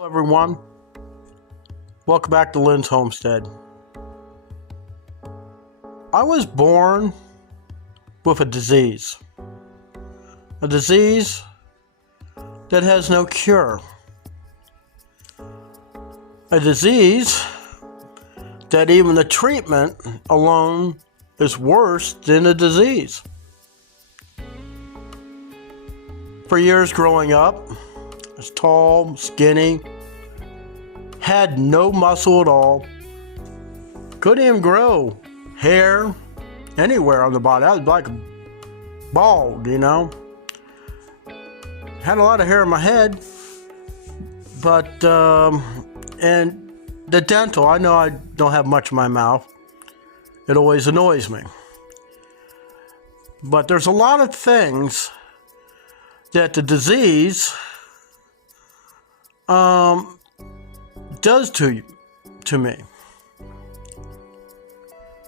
Hello everyone, welcome back to Lynn's Homestead. I was born with a disease that has no cure, a disease that even the treatment alone is worse than the disease. For years growing up, I was tall, skinny, had no muscle at all, couldn't even grow hair anywhere on the body. I was like bald, Had a lot of hair in my head, but, and the dental, I know I don't have much in my mouth. It always annoys me. But there's a lot of things that the disease does to me.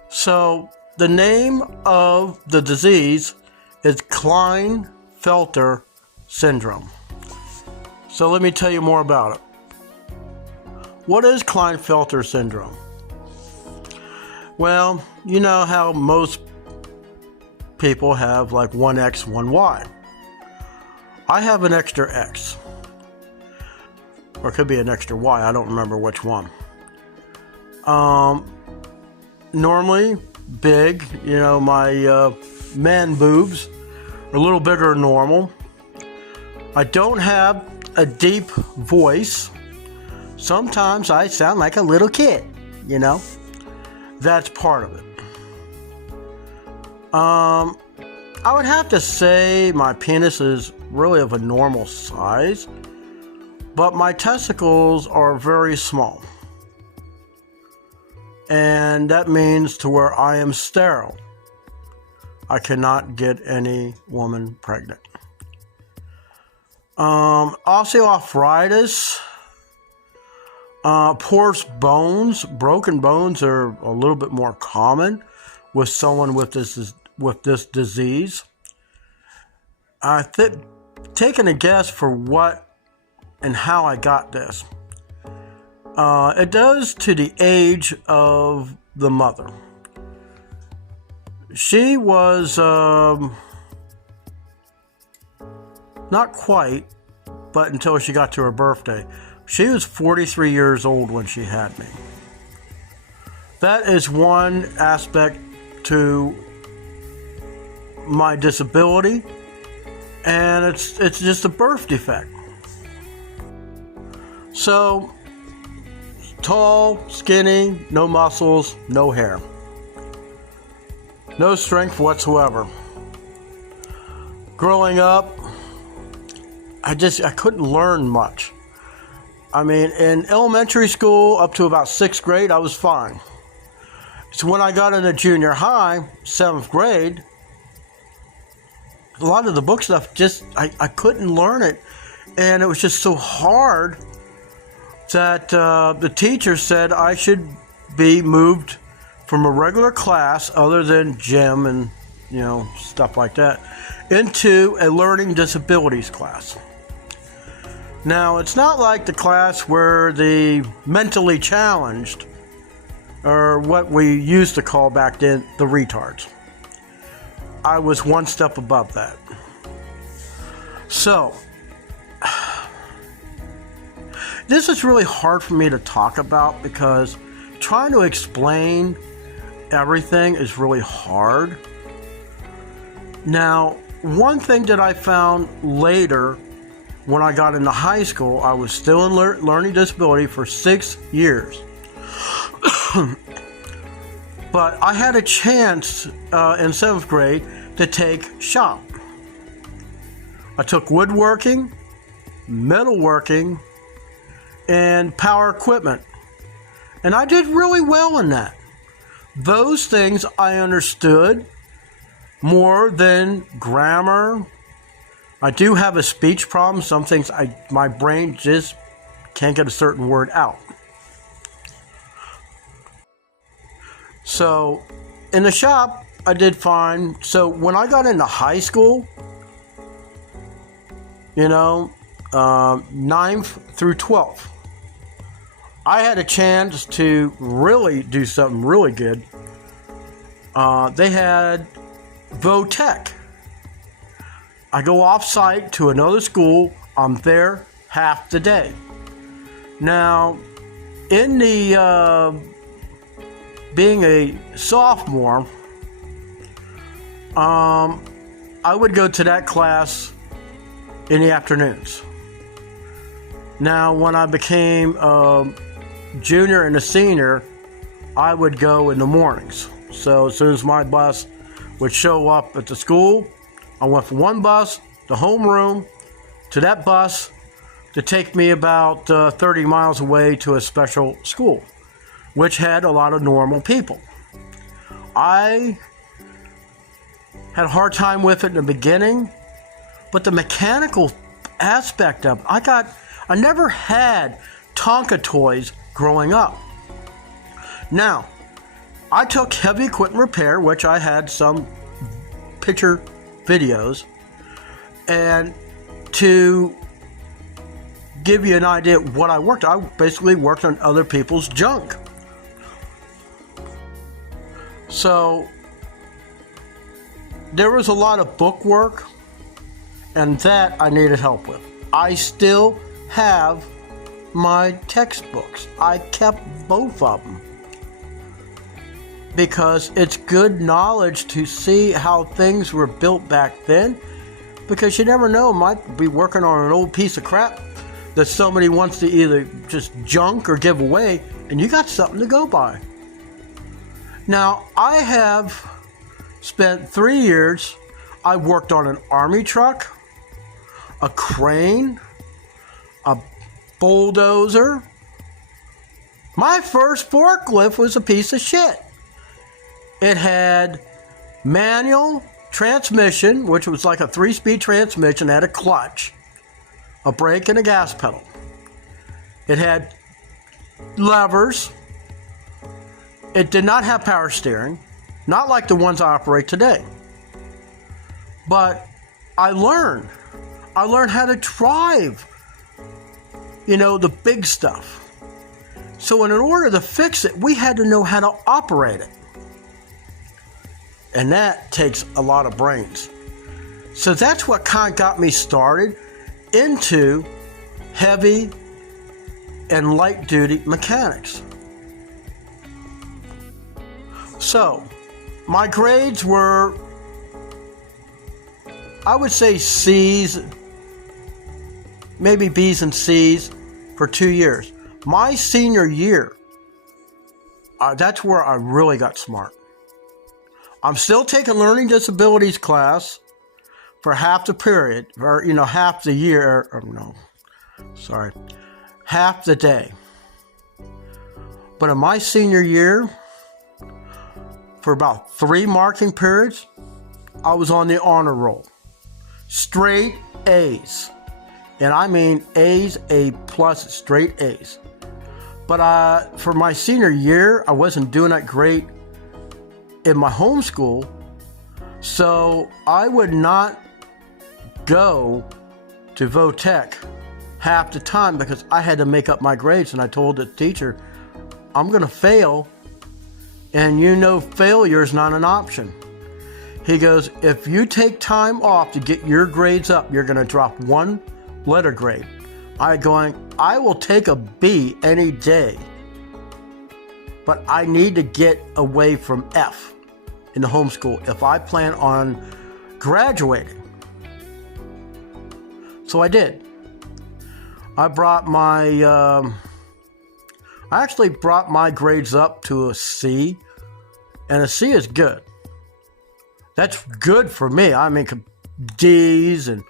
So the name of the disease is Klinefelter syndrome. So let me tell you more about it. What is Klinefelter syndrome? Well, you know how most people have like one X, one Y. I have an extra X. Or it could be an extra Y, I don't remember which one. Normally big, my man boobs are a little bigger than normal. I don't have a deep voice. Sometimes I sound like a little kid, That's part of it. I would have to say my penis is really of a normal size, but my testicles are very small. And that means to where I am sterile. I cannot get any woman pregnant. Osteoarthritis, porous bones, broken bones are a little bit more common with someone with this disease. Taking a guess for what and how I got this. It does to the age of the mother. She was not quite, but until she got to her birthday. She was 43 years old when she had me. That is one aspect to my disability, and it's just a birth defect. So, tall, skinny, no muscles, no hair. No strength whatsoever. Growing up, I couldn't learn much. I mean, in elementary school up to about 6th grade, I was fine. So when I got into junior high, 7th grade, a lot of the book stuff I couldn't learn it. And it was just so hard that the teacher said I should be moved from a regular class other than gym and, stuff like that, into a learning disabilities class. Now, it's not like the class where the mentally challenged, or what we used to call back then the retards. I was one step above that. So, this is really hard for me to talk about because trying to explain everything is really hard. Now, one thing that I found later when I got into high school, I was still in learning disability for 6 years. But I had a chance in 7th grade to take shop. I took woodworking, metalworking, and power equipment. And I did really well in that. Those things I understood more than grammar. I do have a speech problem. Some things my brain just can't get a certain word out. So in the shop, I did fine. So when I got into high school, 9th through 12th, I had a chance to really do something really good. They had VOTech. I go off-site to another school. I'm there half the day. Now, in the being a sophomore, I would go to that class in the afternoons. Now, when I became a junior and a senior, I would go in the mornings. So as soon as my bus would show up at the school, I went from one bus to homeroom to that bus to take me about 30 miles away to a special school, which had a lot of normal people. I had a hard time with it in the beginning, but the mechanical aspect of it, I never had Tonka toys growing up. Now, I took heavy equipment repair, which I had some picture videos, and to give you an idea of what I worked, I basically worked on other people's junk. So there was a lot of book work, and that I needed help with. I still have my textbooks. I kept both of them because it's good knowledge to see how things were built back then, because you never know, might be working on an old piece of crap that somebody wants to either just junk or give away, and you got something to go by. Now, I have spent 3 years, I worked on an army truck, a crane, a bulldozer. My first forklift was a piece of shit. It had manual transmission, which was like a 3-speed transmission, had a clutch, a brake, and a gas pedal. It had levers. It did not have power steering, not like the ones I operate today. But I learned how to drive, the big stuff. So in order to fix it, we had to know how to operate it. And that takes a lot of brains. So that's what kind of got me started into heavy and light duty mechanics. So my grades were, I would say C's, maybe B's and C's for 2 years. My senior year, that's where I really got smart. I'm still taking learning disabilities class for half the period, or half the year, half the day. But in my senior year, for about 3 marking periods, I was on the honor roll. Straight A's. And I mean A's, A plus, straight A's. But for my senior year, I wasn't doing that great in my home school, so I would not go to VOTech half the time because I had to make up my grades, and I told the teacher, I'm going to fail, and failure is not an option. He goes, if you take time off to get your grades up, you're going to drop 1 letter grade. I will take a B any day, but I need to get away from F in the homeschool if I plan on graduating. So I did. I actually brought my grades up to a C, and a C is good. That's good for me. I mean, D's and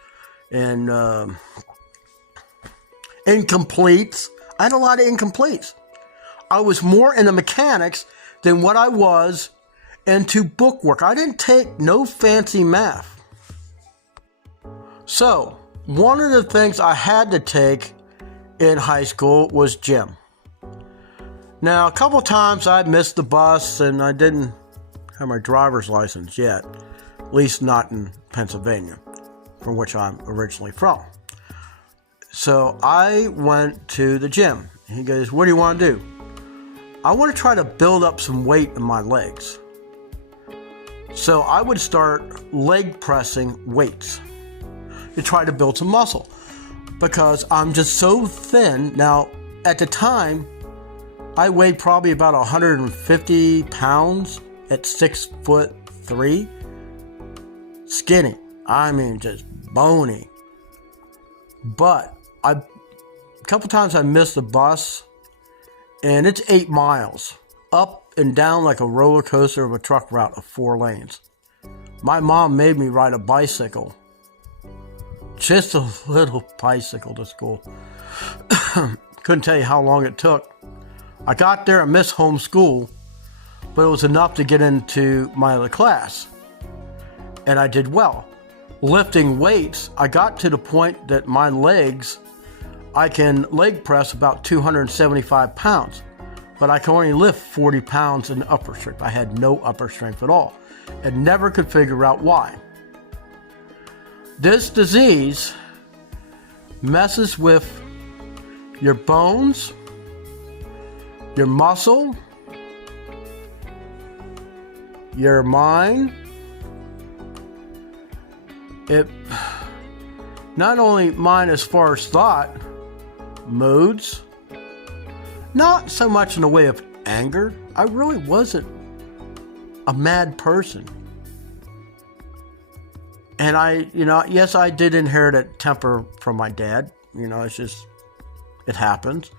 incompletes. I had a lot of incompletes. I was more into mechanics than what I was into bookwork. I didn't take no fancy math. So, one of the things I had to take in high school was gym. Now, a couple times I missed the bus and I didn't have my driver's license yet, at least not in Pennsylvania, from which I'm originally from. So I went to the gym, He goes, what do you want to do? I want to try to build up some weight in my legs. So I would start leg pressing weights to try to build some muscle because I'm just so thin. Now, at the time, I weighed probably about 150 pounds at 6'3". Skinny. I mean, just bony. But a couple times I missed the bus, and it's 8 miles up and down like a roller coaster of a truck route of 4 lanes. My mom made me ride a bicycle, just a little bicycle to school. Couldn't tell you how long it took. I got there, I missed home school, but it was enough to get into my other class. And I did well. Lifting weights, I got to the point that my legs, I can leg press about 275 pounds, but I can only lift 40 pounds in upper strength. I had no upper strength at all and never could figure out why. This disease messes with your bones, your muscle, your mind. It not only mind as far as thought, moods, not so much in the way of anger. I really wasn't a mad person. And yes, I did inherit a temper from my dad. It's just, it happens.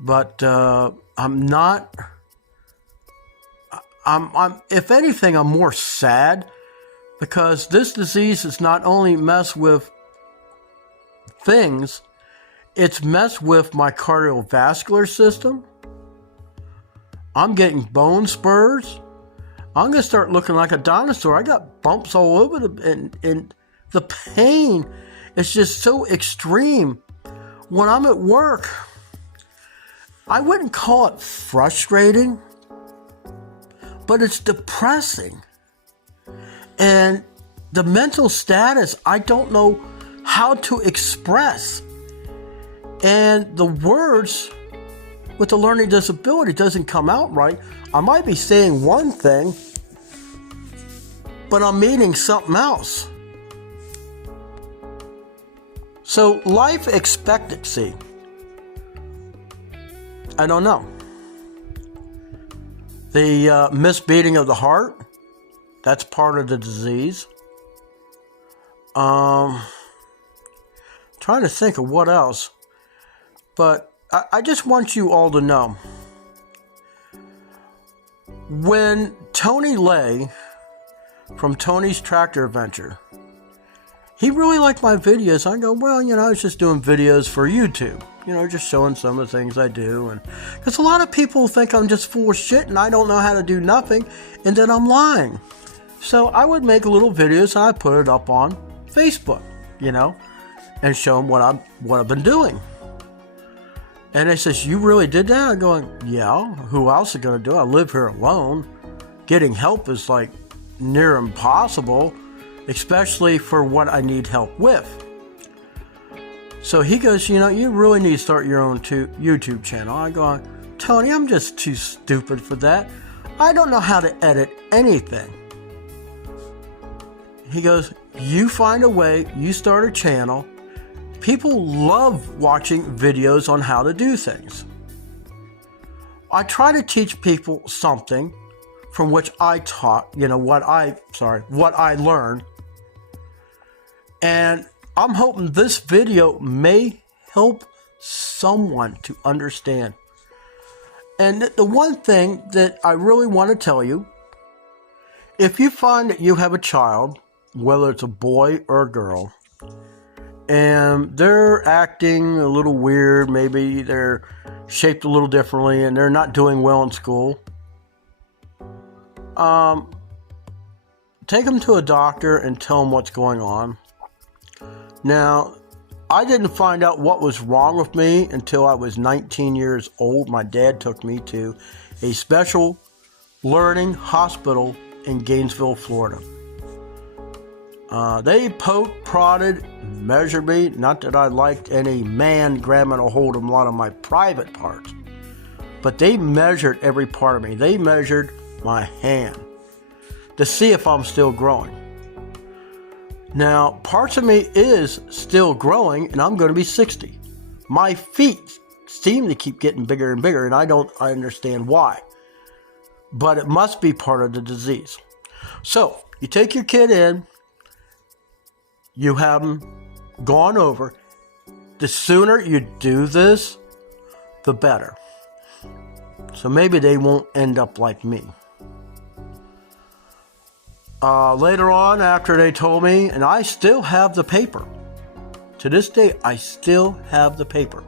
But I'm if anything, I'm more sad because this disease has not only messed with things, it's messed with my cardiovascular system. I'm getting bone spurs. I'm going to start looking like a dinosaur. I got bumps all over and the pain is just so extreme. When I'm at work, I wouldn't call it frustrating, but it's depressing. And the mental status, I don't know how to express. And the words with the learning disability doesn't come out right. I might be saying one thing, but I'm meaning something else. So life expectancy, I don't know. The misbeating of the heart, that's part of the disease. Trying to think of what else. But I just want you all to know. When Tony Lay from Tony's Tractor Adventure, he really liked my videos. I go, well, I was just doing videos for YouTube. Just showing some of the things I do. And because a lot of people think I'm just full of shit and I don't know how to do nothing and that I'm lying. So I would make little videos and I put it up on Facebook, and show them what I've been doing. And they says, you really did that? I'm going, yeah, who else is going to do it? I live here alone. Getting help is like near impossible, especially for what I need help with. So he goes, you really need to start your own YouTube channel. I go, Tony, I'm just too stupid for that. I don't know how to edit anything. He goes, you find a way, you start a channel. People love watching videos on how to do things. I try to teach people something from which I taught, what I learned. And I'm hoping this video may help someone to understand. And the one thing that I really want to tell you, if you find that you have a child, whether it's a boy or a girl, and they're acting a little weird, maybe they're shaped a little differently and they're not doing well in school, take them to a doctor and tell them what's going on. Now, I didn't find out what was wrong with me until I was 19 years old. My dad took me to a special learning hospital in Gainesville, Florida. They poked, prodded, measured me. Not that I liked any man grabbing a hold of a lot of my private parts, but they measured every part of me. They measured my hand to see if I'm still growing. Now, parts of me is still growing, and I'm going to be 60. My feet seem to keep getting bigger and bigger, and I understand why. But it must be part of the disease. So, you take your kid in, you have them gone over. The sooner you do this, the better. So maybe they won't end up like me. Later on, after they told me, and I still have the paper. To this day, I still have the paper.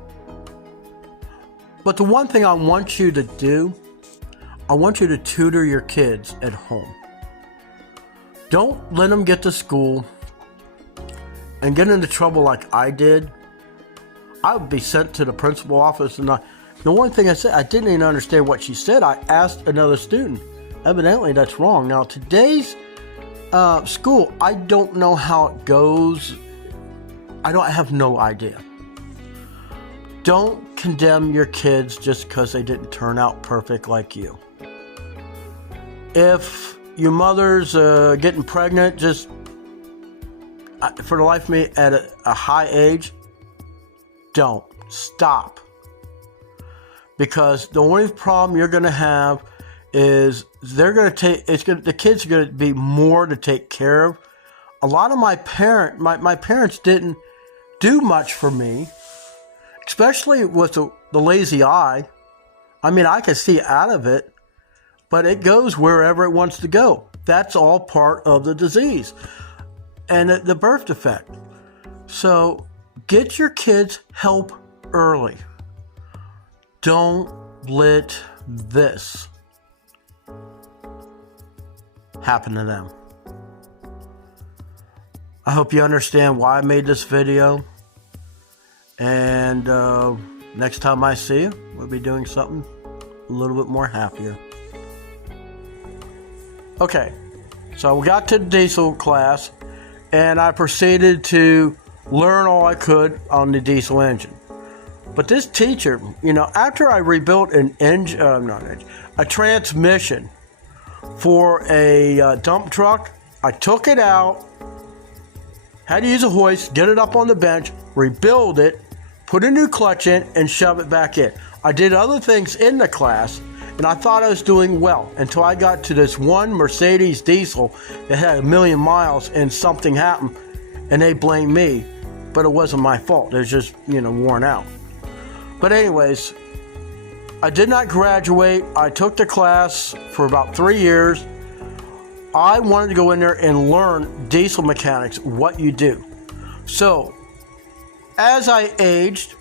But the one thing I want you to do, I want you to tutor your kids at home. Don't let them get to school and get into trouble like I did. I would be sent to the principal office, and the one thing I said, I didn't even understand what she said. I asked another student. Evidently, that's wrong. Now, today's school, I don't know how it goes. I have no idea. Don't condemn your kids just because they didn't turn out perfect like you. If your mother's getting pregnant, just for the life of me at a high age, don't stop. Because the only problem you're going to have is the kids are going to be more to take care of. A lot of my parents didn't do much for me, especially with the lazy eye. I mean, I can see out of it, but it goes wherever it wants to go. That's all part of the disease and the birth defect. So get your kids help early. Don't let this happen to them. I hope you understand why I made this video. And next time I see you, we'll be doing something a little bit more happier. Okay, so we got to the diesel class, and I proceeded to learn all I could on the diesel engine. But this teacher, after I rebuilt a transmission for a dump truck, I took it out, had to use a hoist, get it up on the bench, rebuild it, put a new clutch in, and shove it back in. I did other things in the class, and I thought I was doing well until I got to this one Mercedes diesel that had 1 million miles, and something happened, and they blamed me, but it wasn't my fault. It was just, worn out. But anyways, I did not graduate. I took the class for about 3 years. I wanted to go in there and learn diesel mechanics, what you do. So, as I aged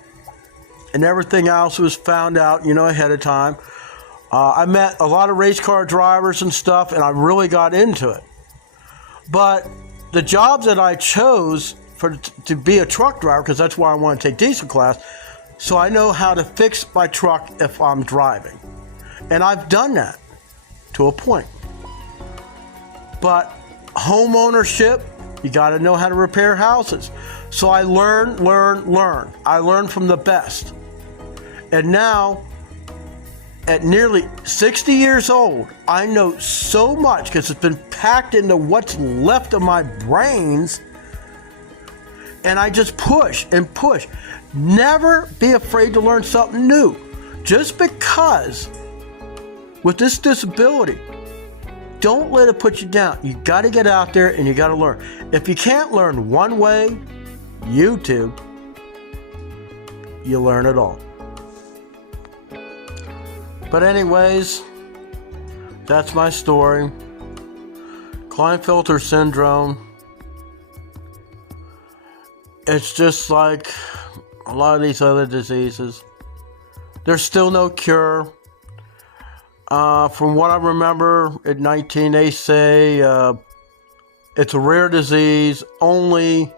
and everything else was found out, ahead of time, I met a lot of race car drivers and stuff, and I really got into it. But the jobs that I chose to be a truck driver, because that's why I want to take diesel class, so I know how to fix my truck if I'm driving. And I've done that to a point. But home ownership, you got to know how to repair houses. So I learn. I learned from the best. And now, at nearly 60 years old, I know so much because it's been packed into what's left of my brains. And I just push and push. Never be afraid to learn something new. Just because with this disability, don't let it put you down. You got to get out there and you got to learn. If you can't learn one way, YouTube, you learn it all. But anyways, that's my story. Klinefelter syndrome. It's just like a lot of these other diseases. There's still no cure. From what I remember, in 19, they say it's a rare disease. Only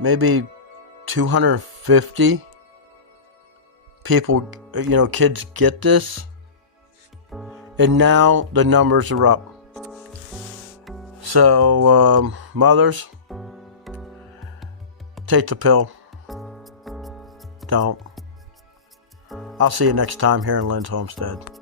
maybe 250 people, kids get this. And now the numbers are up. So, mothers, take the pill. Don't. I'll see you next time here in Lynn's Homestead.